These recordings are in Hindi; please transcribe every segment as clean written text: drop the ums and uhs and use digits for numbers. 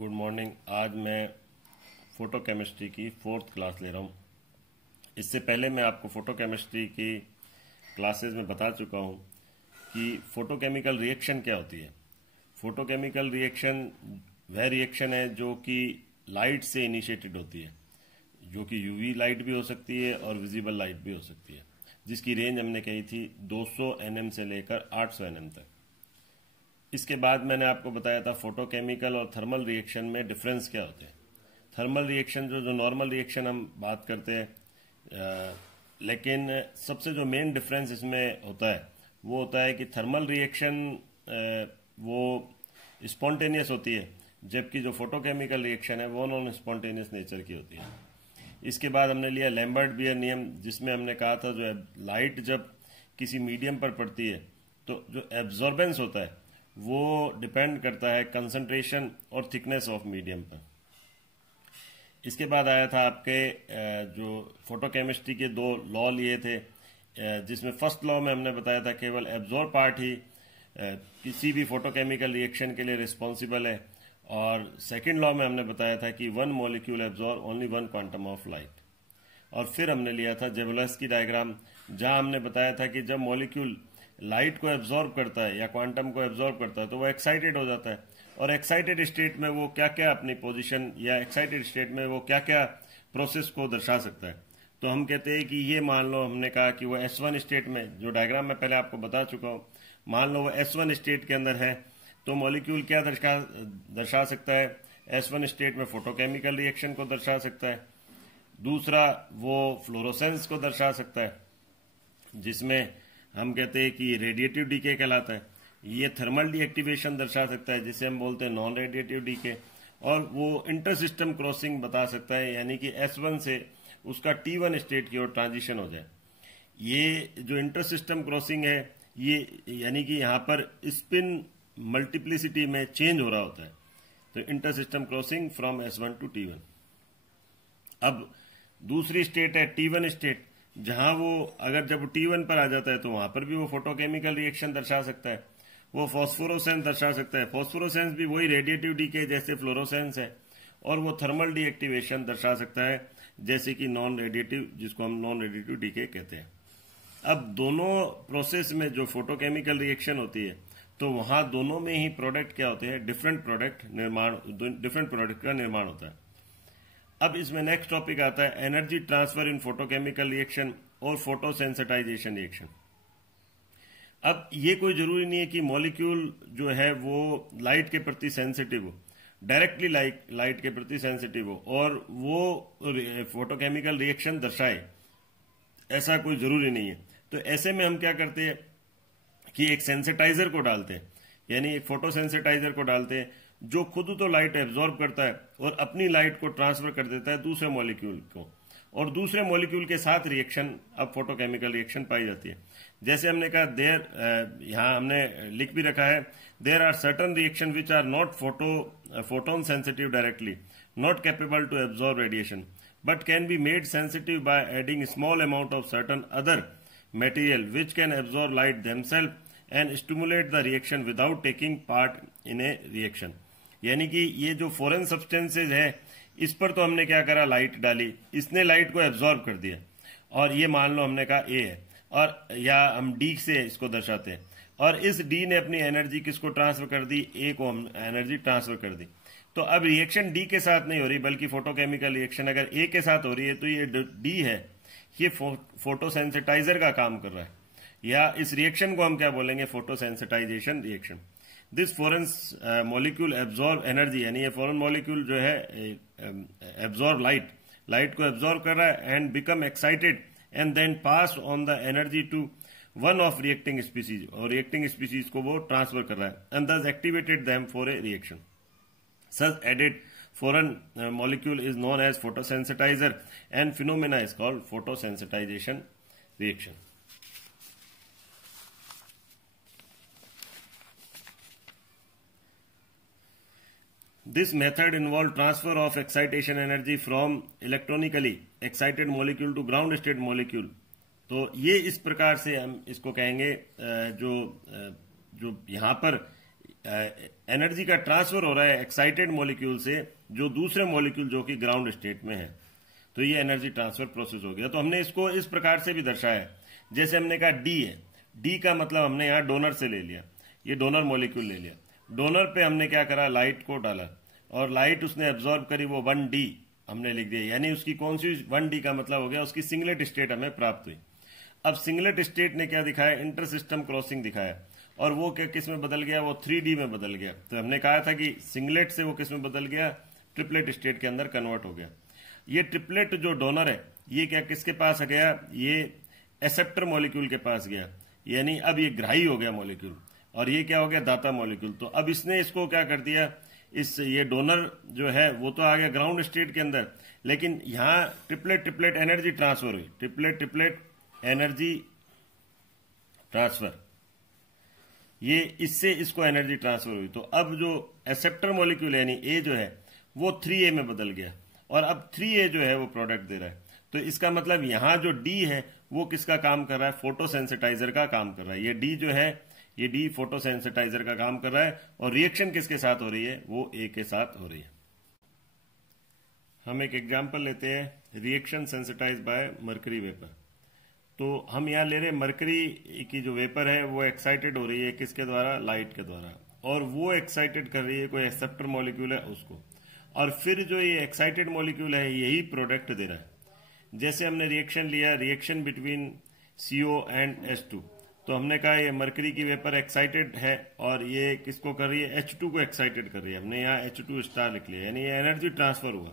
Good morning. आज मैं फोटो केमिस्ट्री की 4th क्लास ले रहा हूँ। इससे पहले मैं आपको फोटो केमिस्ट्री की क्लासेस में बता चुका हूँ कि फोटोकेमिकल रिएक्शन क्या होती है। फोटोकेमिकल रिएक्शन वह रिएक्शन है जो कि लाइट से इनिशिएटेड होती है, जो कि यूवी लाइट भी हो सकती है और विजिबल लाइट भी हो सकती है, जिसकी रेंज हमने कही थी 200 nm से लेकर 800 nm तक। इसके बाद मैंने आपको बताया था फोटोकेमिकल और थर्मल रिएक्शन में डिफरेंस क्या होते हैं। थर्मल रिएक्शन जो नॉर्मल रिएक्शन हम बात करते हैं, लेकिन सबसे जो मेन डिफरेंस इसमें होता है वो होता है कि थर्मल रिएक्शन वो स्पॉन्टेनियस होती है, जबकि जो फोटोकेमिकल रिएक्शन है वो नॉन स्पॉन्टेनियस नेचर की होती है। इसके बाद हमने लिया लैम्बर्ट बियर नियम, जिसमें हमने कहा था जो लाइट जब किसी मीडियम पर पड़ती है तो जो एब्जॉर्बेंस होता है वो डिपेंड करता है कंसंट्रेशन और थिकनेस ऑफ मीडियम पर। इसके बाद आया था आपके जो फोटोकेमिस्ट्री के 2 लॉ लिए थे, जिसमें फर्स्ट लॉ में हमने बताया था केवल एब्जॉर्ब पार्ट ही किसी भी फोटोकेमिकल रिएक्शन के लिए रिस्पॉन्सिबल है, और सेकंड लॉ में हमने बताया था कि 1 molecule absorb only 1 quantum of light. और फिर हमने लिया था जेवोल्स्की डायग्राम, जहां हमने बताया था कि जब मॉलिक्यूल लाइट को एब्जॉर्ब करता है या क्वांटम को एब्जॉर्ब करता है तो वो एक्साइटेड हो जाता है, और एक्साइटेड स्टेट में वो क्या क्या अपनी पोजीशन या एक्साइटेड स्टेट में वो क्या क्या प्रोसेस को दर्शा सकता है। तो हम कहते हैं कि ये मान लो, हमने कहा कि वो S1 स्टेट में, जो डायग्राम में पहले आपको बता चुका हूं, मान लो वो S1 स्टेट के अंदर है तो मॉलिक्यूल क्या दर्शा सकता है। S1 स्टेट में फोटोकेमिकल रिएक्शन को दर्शा सकता है। दूसरा वो फ्लोरोसेंस को दर्शा सकता है, जिसमें हम कहते हैं कि रेडिएटिव डीके कहलाता है। ये थर्मल डीएक्टिवेशन दर्शा सकता है, जिसे हम बोलते हैं नॉन रेडिएटिव डीके। और वो इंटर सिस्टम क्रॉसिंग बता सकता है, यानी कि S1 से उसका T1 स्टेट की ओर ट्रांजिशन हो जाए। ये जो इंटर सिस्टम क्रॉसिंग है, ये यानी कि यहाँ पर स्पिन मल्टीप्लिसिटी में चेंज हो रहा होता है। तो inter system crossing from S1 to T1। अब दूसरी स्टेट है T1 स्टेट, जहां वो अगर जब T1 पर आ जाता है तो वहां पर भी वो फोटोकेमिकल रिएक्शन दर्शा सकता है। वो फॉस्फोरोसेंस दर्शा सकता है। फॉस्फोरोसेंस भी वही रेडिएटिव डीके जैसे फ्लोरोसेंस है, और वो थर्मल डीएक्टिवेशन दर्शा सकता है, जैसे कि नॉन रेडिएटिव, जिसको हम नॉन रेडिएटिव डीके कहते हैं। अब दोनों प्रोसेस में जो फोटोकेमिकल रिएक्शन होती है तो वहां दोनों में ही प्रोडक्ट क्या होते हैं, डिफरेंट प्रोडक्ट का निर्माण होता है। अब इसमें नेक्स्ट टॉपिक आता है एनर्जी ट्रांसफर इन फोटोकेमिकल रिएक्शन और फोटोसेंसिटाइजेशन रिएक्शन। अब ये कोई जरूरी नहीं है कि मॉलिक्यूल जो है वो लाइट के प्रति सेंसिटिव हो, डायरेक्टली लाइट के प्रति सेंसिटिव हो और वो फोटोकेमिकल रिएक्शन दर्शाए, ऐसा कोई जरूरी नहीं है। तो ऐसे में हम क्या करते हैं कि एक सेंसिटाइजर को डालते हैं, यानी एक फोटोसेंसिटाइजर को डालते हैं, जो खुद तो लाइट एब्जॉर्ब करता है और अपनी लाइट को ट्रांसफर कर देता है दूसरे मॉलिक्यूल को, और दूसरे मॉलिक्यूल के साथ रिएक्शन, अब फोटोकेमिकल रिएक्शन पाई जाती है। जैसे हमने कहा यहां हमने लिख भी रखा है, there are certain reaction which are not photon sensitive directly, not capable to absorb radiation, but can be made sensitive by adding small amount of certain other material which can absorb light themselves and stimulate the reaction without taking part in a reaction. यानी कि ये जो फॉरेन सब्सटेंसेज है, इस पर तो हमने क्या करा, लाइट डाली, इसने लाइट को एब्जॉर्ब कर दिया, और ये मान लो हमने कहा ए है, और या हम डी से इसको दर्शाते हैं, और इस डी ने अपनी एनर्जी किसको ट्रांसफर कर दी, ए को हम एनर्जी ट्रांसफर कर दी। तो अब रिएक्शन डी के साथ नहीं हो रही, बल्कि फोटोकेमिकल रिएक्शन अगर ए के साथ हो रही है तो ये डी है, ये फोटोसेंसिटाइजर का काम कर रहा है, या इस रिएक्शन को हम क्या बोलेंगे, photosensitization reaction. This foreign molecule absorb energy, यानी ये फॉरेन मॉलिक्यूल जो है एब्जॉर्ब लाइट को एब्जॉर्ब कर रहा है, and become excited and then pass on the energy to one of reacting species, और रिएक्टिंग स्पीसीज को वो ट्रांसफर कर रहा है, and thus activated them for a reaction. Such added foreign molecule is known as photosensitizer, and phenomena is called photosensitization reaction. This method involves transfer of excitation energy from electronically excited molecule to ground state molecule. तो ये इस प्रकार से हम इसको कहेंगे, जो यहाँ पर एनर्जी का ट्रांसफर हो रहा है एक्साइटेड मॉलिक्यूल से जो दूसरे मॉलिक्यूल जो कि ग्राउंड स्टेट में है, तो ये एनर्जी ट्रांसफर प्रोसेस हो गया। तो हमने इसको इस प्रकार से भी दर्शाया, जैसे हमने कहा डी है, डी का मतलब हमने यहाँ डोनर से ले लिया, ये डोनर मॉलिक्यूल ले लिया, डोनर पे हमने क्या करा, लाइट को डाला और लाइट उसने एब्जॉर्ब करी, वो 1D हमने लिख दिया, यानी उसकी कौन सी 1D का मतलब हो गया उसकी सिंगलेट स्टेट हमें प्राप्त हुई। अब सिंगलेट स्टेट ने क्या दिखाया, इंटर सिस्टम क्रॉसिंग दिखाया, और वो क्या किस में बदल गया, वो 3D में बदल गया। तो हमने कहा था कि सिंगलेट से वो किस में बदल गया, ट्रिपलेट स्टेट के अंदर कन्वर्ट हो गया। ये ट्रिपलेट जो डोनर है ये क्या किसके पास गया, ये एक्सेप्टर मॉलिक्यूल के पास गया, यानी अब ये ग्राही हो गया मॉलिक्यूल, और ये क्या हो गया, दाता मॉलिक्यूल। तो अब इसने इसको क्या कर दिया, ये डोनर जो है वो तो आ गया ग्राउंड स्टेट के अंदर, लेकिन यहां ट्रिपलेट ट्रिपलेट एनर्जी ट्रांसफर हुई, ट्रिपलेट ट्रिपलेट एनर्जी ट्रांसफर, ये इससे इसको एनर्जी ट्रांसफर हुई। तो अब जो एक्सेप्टर मॉलिक्यूल यानी ए जो है वो 3A में बदल गया, और अब 3A जो है वो प्रोडक्ट दे रहा है। तो इसका मतलब यहां जो डी है वो किसका काम कर रहा है, फोटोसेंसिटाइजर का काम कर रहा है। ये डी जो है, ये डी फोटोसेंसिटाइजर का काम कर रहा है, और रिएक्शन किसके साथ हो रही है, वो ए के साथ हो रही है। हम एक एग्जांपल लेते हैं, reaction sensitize by mercury vapour. तो हम यहाँ ले रहे हैं मरकरी की जो वेपर है वो एक्साइटेड हो रही है किसके द्वारा, लाइट के द्वारा, और वो एक्साइटेड कर रही है कोई एक्सेप्टर मॉलिक्यूल है उसको, और फिर जो ये एक्साइटेड मॉलिक्यूल है यही प्रोडक्ट दे रहा है। जैसे हमने रिएक्शन लिया, reaction between CO and H2, तो हमने कहा ये मरकरी की वेपर एक्साइटेड है और ये किसको कर रही है, H2 को एक्साइटेड कर रही है। हमने यहाँ H2 स्टार लिख लिया, यानी ये एनर्जी ट्रांसफर हुआ,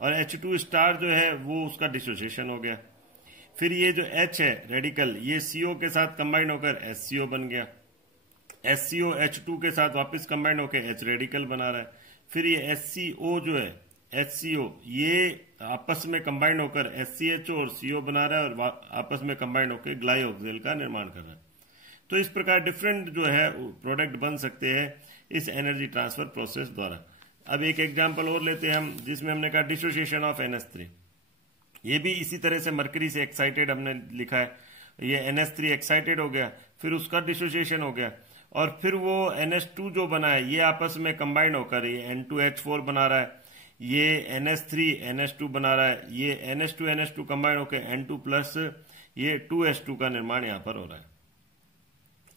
और H2 स्टार जो है वो उसका डिसोसिएशन हो गया। फिर ये जो H है रेडिकल, ये CO के साथ कंबाइन होकर HCO बन गया, HCO H2 के साथ वापस कंबाइन होकर H रेडिकल बना रहा है। फिर ये HCO जो है, HCO ये आपस में कंबाइन होकर HCHO और CO बना रहा है, और आपस में कंबाइन होकर ग्लाइऑक्सिल का निर्माण कर रहा है। तो इस प्रकार डिफरेंट जो है प्रोडक्ट बन सकते हैं इस एनर्जी ट्रांसफर प्रोसेस द्वारा। अब एक एग्जांपल और लेते हैं हम, जिसमें हमने कहा डिसोसिएशन ऑफ NH3। ये भी इसी तरह से मरकरी से एक्साइटेड हमने लिखा है, ये NH3 एक्साइटेड हो गया, फिर उसका डिसोसिएशन हो गया, और फिर वो NH2 जो बना है ये आपस में कंबाइन होकर ये N2H4 बना रहा है, ये NH3 NH2 बना रहा है, ये NH2 कंबाइन होकर N2 प्लस ये 2H2 का निर्माण यहां पर हो रहा है।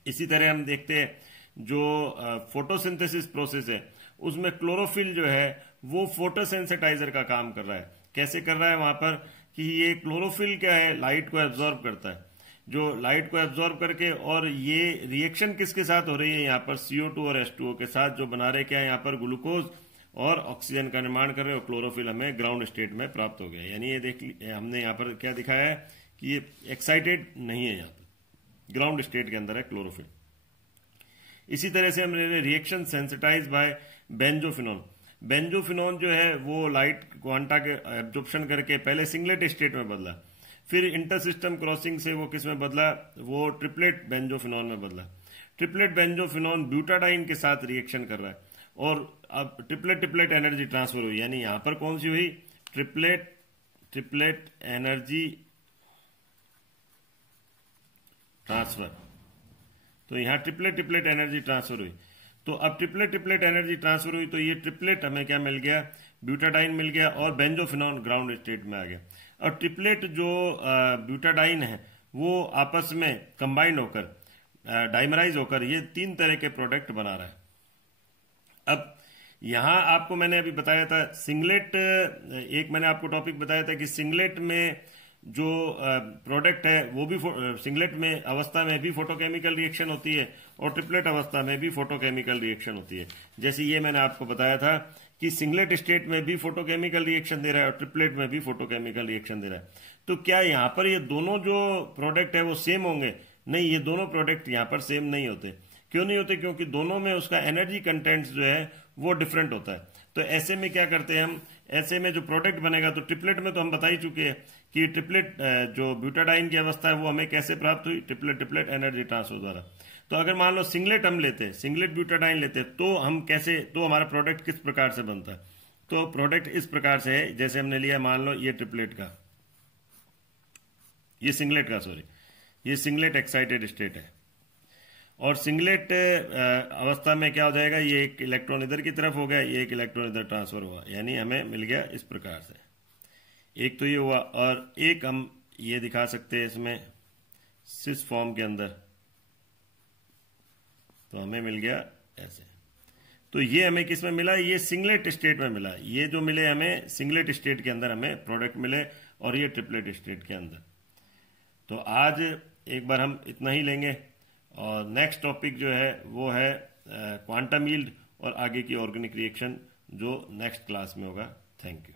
इसी तरह हम देखते हैं जो फोटोसिंथेसिस प्रोसेस है उसमें क्लोरोफिल जो है वो फोटोसेंसिटाइजर का काम कर रहा है। कैसे कर रहा है वहां पर, कि ये क्लोरोफिल क्या है, लाइट को एब्जॉर्ब करता है, जो लाइट को एब्जॉर्ब करके, और ये रिएक्शन किसके साथ हो रही है यहाँ पर, CO2 और H2O के साथ, जो बना रहे क्या है यहाँ पर, ग्लूकोज और ऑक्सीजन का निर्माण कर रहे हो। क्लोरोफिल हमें ग्राउंड स्टेट में प्राप्त हो गया, यानी ये देख हमने यहाँ पर क्या दिखाया है कि ये एक्साइटेड नहीं है, यहाँ पर ग्राउंड स्टेट के अंदर है क्लोरोफिल। इसी तरह से हमने reaction sensitize by benzophenone. Benzophenone जो है वो लाइट क्वांटा के एब्जॉर्प्शन करके पहले सिंगलेट स्टेट में बदला, फिर इंटर सिस्टम क्रॉसिंग से वो किस में बदला, वो ट्रिपलेट बेंजोफिनोन में बदला। ट्रिपलेट बेंजोफिनोन ब्यूटाडाइन के साथ रिएक्शन कर रहा है, और अब ट्रिपलेट ट्रिपलेट एनर्जी ट्रांसफर हुई, यानी यहां पर कौन सी हुई, ट्रिपलेट ट्रिपलेट एनर्जी ट्रांसफर। तो यहां ट्रिपलेट ट्रिपलेट एनर्जी ट्रांसफर हुई। तो अब ट्रिपलेट ट्रिपलेट एनर्जी ट्रांसफर हुई, तो ये ट्रिपलेट हमें क्या मिल गया, ब्यूटाडाइन मिल गया, और बेंजोफिनोन ग्राउंड स्टेट में आ गया। और ट्रिपलेट जो ब्यूटाडाइन है वो आपस में कंबाइंड होकर डाइमराइज होकर ये 3 तरह के प्रोडक्ट बना रहा है। अब यहां आपको मैंने अभी बताया था सिंगलेट, एक मैंने आपको टॉपिक बताया था कि सिंगलेट में जो प्रोडक्ट है वो भी सिंगलेट में अवस्था में भी फोटोकेमिकल रिएक्शन होती है, और ट्रिपलेट अवस्था में भी फोटोकेमिकल रिएक्शन होती है। जैसे ये मैंने आपको बताया था कि सिंगलेट स्टेट में भी फोटोकेमिकल रिएक्शन दे रहा है और ट्रिपलेट में भी फोटोकेमिकल रिएक्शन दे रहा है। तो क्या यहाँ पर ये दोनों जो प्रोडक्ट है वो सेम होंगे? नहीं, ये दोनों प्रोडक्ट यहाँ पर सेम नहीं होते। क्यों नहीं होते? क्योंकि दोनों में उसका एनर्जी कंटेंट्स जो है वो डिफरेंट होता है। तो ऐसे में क्या करते हैं हम, ऐसे में जो प्रोडक्ट बनेगा, तो ट्रिपलेट में तो हम बता ही चुके हैं कि ट्रिपलेट जो ब्यूटाडाइन की अवस्था है वो हमें कैसे प्राप्त हुई, ट्रिपलेट ट्रिपलेट एनर्जी ट्रांसफर द्वारा। तो अगर मान लो सिंगलेट हम लेते हैं, सिंगलेट ब्यूटाडाइन लेते हैं, तो हम कैसे, तो हमारा प्रोडक्ट किस प्रकार से बनता है? तो प्रोडक्ट इस प्रकार से है, जैसे हमने लिया मान लो ये ट्रिपलेट का, ये सिंगलेट का, सॉरी, ये सिंगलेट एक्साइटेड स्टेट है, और सिंगलेट अवस्था में क्या हो जाएगा, ये एक इलेक्ट्रॉन इधर की तरफ हो गया, ये एक इलेक्ट्रॉन इधर ट्रांसफर हुआ, यानी हमें मिल गया इस प्रकार से। एक तो ये हुआ, और एक हम ये दिखा सकते हैं इसमें सिस फॉर्म के अंदर, तो हमें मिल गया ऐसे। तो ये हमें किस में मिला, ये सिंगलेट स्टेट में मिला। ये जो मिले हमें सिंगलेट स्टेट के अंदर हमें प्रोडक्ट मिले, और ये ट्रिपलेट स्टेट के अंदर। तो आज एक बार हम इतना ही लेंगे, और नेक्स्ट टॉपिक जो है वो है क्वांटम यील्ड और आगे की ऑर्गेनिक रिएक्शन, जो नेक्स्ट क्लास में होगा। Thank you.